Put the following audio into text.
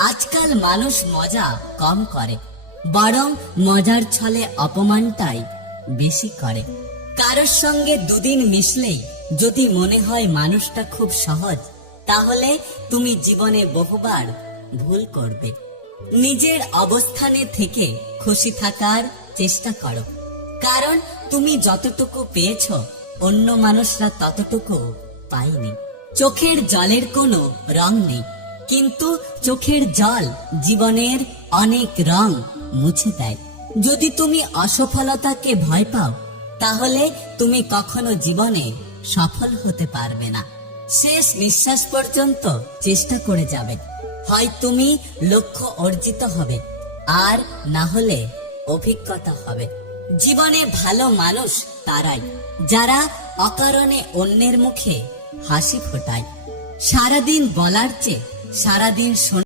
আজকাল মানুষ মজা কম করে, বরং মজার ছলে অপমানটাই বেশি করে। কারোর সঙ্গে দুদিন মিশলেই যদি মনে হয় মানুষটা খুব সহজ, তাহলে তুমি জীবনে বহুবার ভুল করবে। নিজের অবস্থানে থেকে খুশি থাকার চেষ্টা করো, কারণ তুমি যতটুকু পেয়েছ অন্য মানুষরা ততটুকু পায়নি। চোখের জলের কোনো রং নেই, কিন্তু চোখের জল জীবনের অনেক রং মুছে দেয়। যদি তুমি অসফলতাকে ভয় পাও, তাহলে তুমি কখনো জীবনে সফল হতে পারবে না। শেষ নিঃশ্বাস পর্যন্ত চেষ্টা করে যাবে, হয় তুমি লক্ষ্য অর্জিত হবে, আর না হলে অভিজ্ঞতা হবে। জীবনে ভালো মানুষ তারাই যারা অকারণে অন্যের মুখে হাসি ফোটায়। সারাদিন বলার চেয়ে সারাদিন